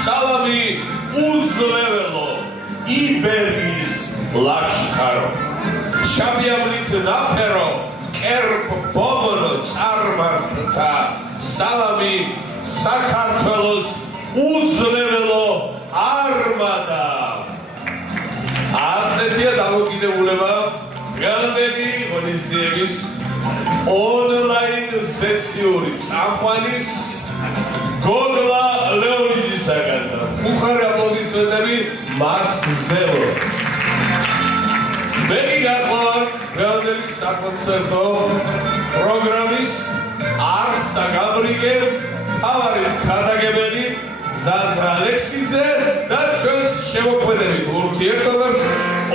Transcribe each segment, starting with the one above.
სალამი უძლეველო იბერიის ლაშქარო შაბიამლით ნაფერო კერპ ბომონო წარმართთა სალამი საქართველოს უძლეველო არმადა ასეთია დამოკიდებულება დღევანდელი ღონისძიების ონლაინ სექციური წამყვანის გოგლა ლეონიძისაგან უხარი აპლოდისმენტები მას გზელო მე გახლავართ დღევანდელი საკონცერტო პროგრამის არს და გაბრიგებ მთავარი ქადაგებელი ზაზრა ალექსიძე და ჩვენს შემოქმედებით ურთიერთობებს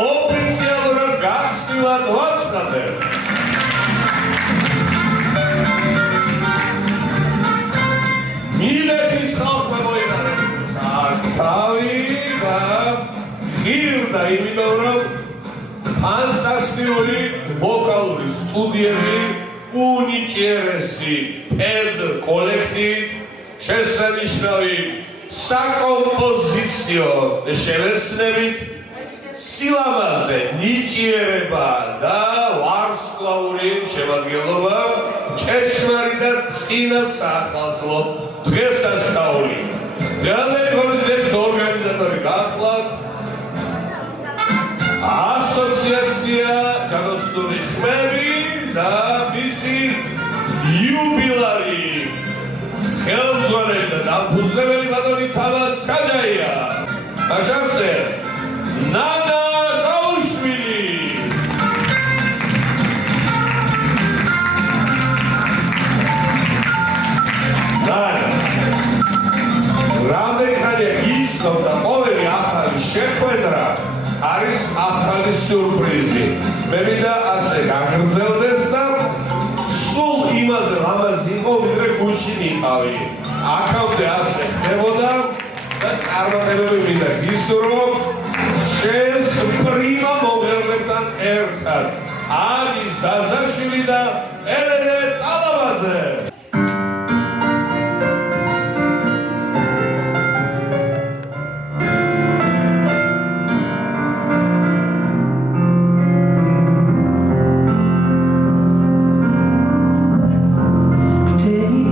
ოფიციალურად გახსნილად ვაწყდებით. მილეთის ხალხმა მოიტანეს თავი და ღირდა იმიტომ რომ ფანტასტიკური ვოკალური სტუდიები უნიჭიერესი პედ კოლექტივით შესანიშნავი საკომპოზიციო შევეცნებით სილამაზე ნიჭიერება და ვარსკვლავური შემადგენლობა ჭეშმარიტად წინა საახალწლო დღესასწაული დღევანდელი ღონისძიების ორგანიზატორი გახლავთ ასოციაცია ჯადოსნური ხმები და მისი იუბილარი ხელმძღვანელი და დამფუძნებელი ბატონი თამაზ კაჯაიააშანსე ნანა გაუშვილი ნანა რამდენი ხანია გიცნობ და ყოველი ახალი შეხვედრა არის ახალი სიურპრიზი მე მინდა ასე გაგრძელდეს და სულ იმაზე ლამაზი იყო ვიდრე გუშინ იყავი აქამდე ასე ხდებოდა და წარმატებები მინდა გისურვო შენს პრიმა მომღერლებთან ერთად ალი ზაზაშვილი და ელენე ტალაბაძე Baby,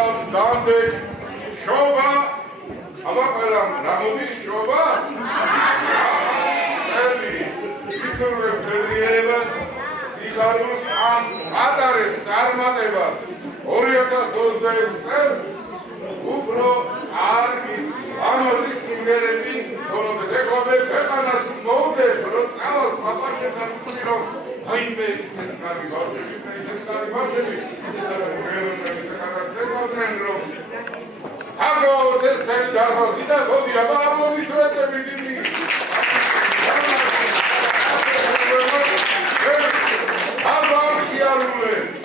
მოგესალმ დამბეჭ შობა აბა ყველა რა მოდის შობა ისურვებ ფედერებას სიგარულს ამ ატარებს წარმატებას 2021 წელს უფრო არ ამოდის სიმღერები ხოლმე ეკობე ქვეყანას მოუდეს რომ წავალ პაპაშებთან უწვი რომ აიმე ისეთ კარგი ბავშვები Ako se steli darbozi da vodi, a babo mi svete vidini. Abam kiarule.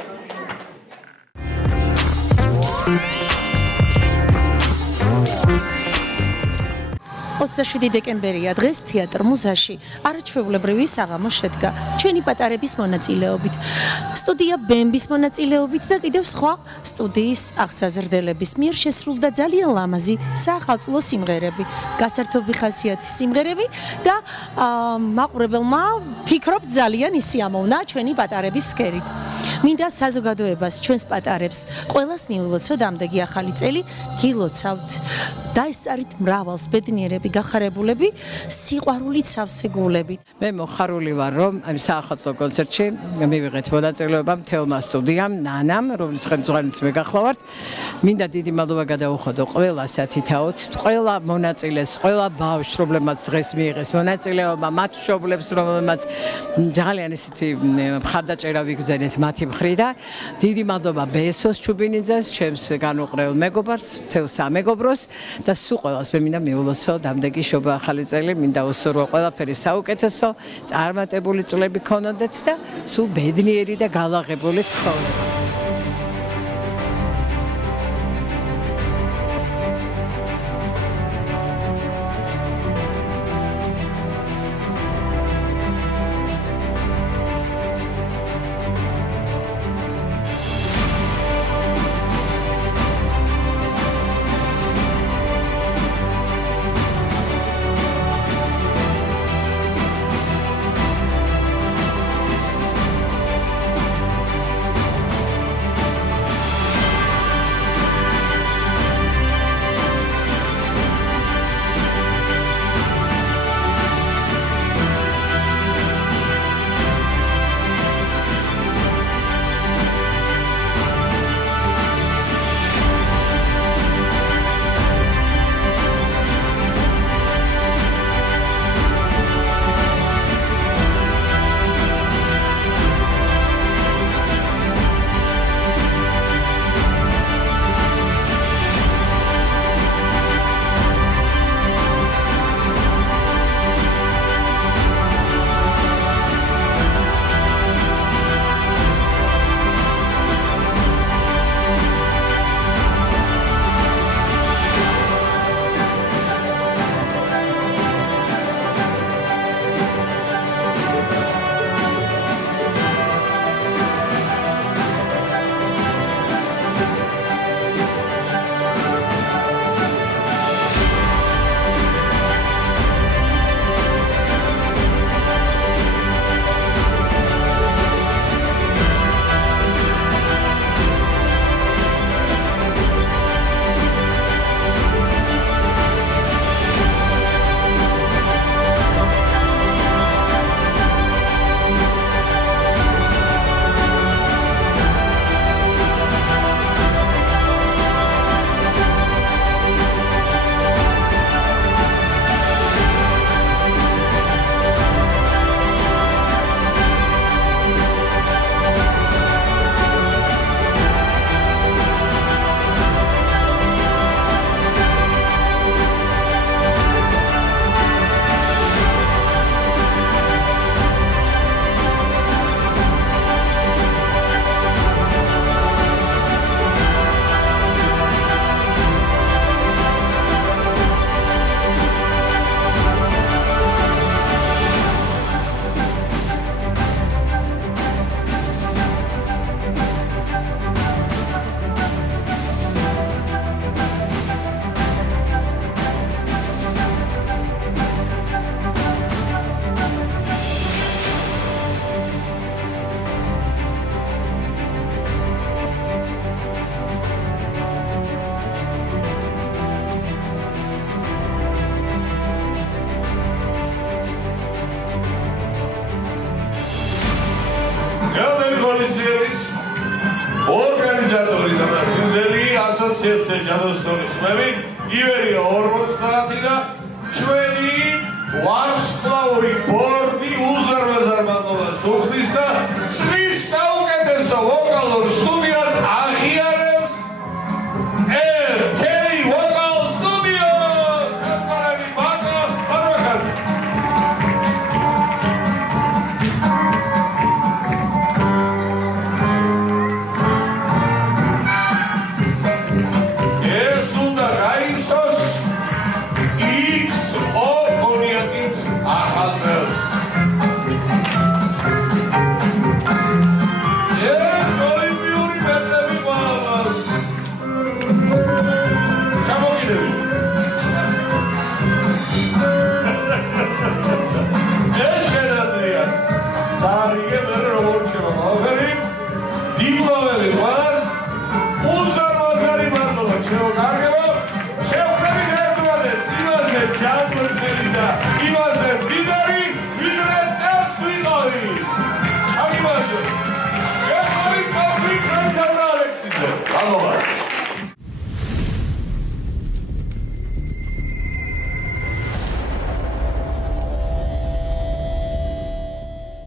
27 დეკემბერია დღეს თეატრ მუზაში არაჩვეულებრივი საღამო შედგა ჩვენი პატარების მონაწილეობით სტუდია ბემბის მონაწილეობით და კიდევ სხვა სტუდიის აღსაზრდელების მიერ შესრულდა ძალიან ლამაზი საახალწლო სიმღერები გასართობი ხასიათის სიმღერები და მაყურებელმა ფიქრობ ძალიან ისიამოვნა ჩვენი პატარების სქერით მინდა საზოგადოებას ჩვენს პატარებს ყველას მიულოცოთ ამდენი ახალი წელი გილოცავთ დაესწარით მრავალს ბედნიერები გახარებულები სიყვარულით სავსე გულებით მე მოხარული ვარ რომ ამ საახალწლო კონცერტში მივიღეთ მონაწილეობა მთელმა სტუდიამ ნანამ რომლის ხელმძღვანელიც მე გახლავართ მინდა დიდი მადლობა გადაუხადო ყველა სათითაოდ ყველა მონაწილეს ყველა ბავშვს რომლებმაც დღეს მიიღეს მონაწილეობა მათ მშობლებს რომლებმაც ძალიან ისეთი მხარდაჭერა ვიგრძენეთ მათი მხრიდან დიდი მადლობა ბესოს ჩუბინიძეს ჩემს განუყრელ მეგობარს მთელ სამეგობროს და სულ ყველას მე მინდა მიულოცო დამდეგი შობა ახალი წელი მინდა უსურვო ყველაფერი საუკეთესო წარმატებული წლები ქონოდეთ და სულ ბედნიერი და გალაღებული ცხოვრება ემოციასა ჯადოსნური ხმები ივერია 50 და ჩვენი ვარსკვლავური ბორდი უზარმაზარ მადლობას უხდის და წლის საუკეთესო ვოკალურ სტუდიად აღიარებს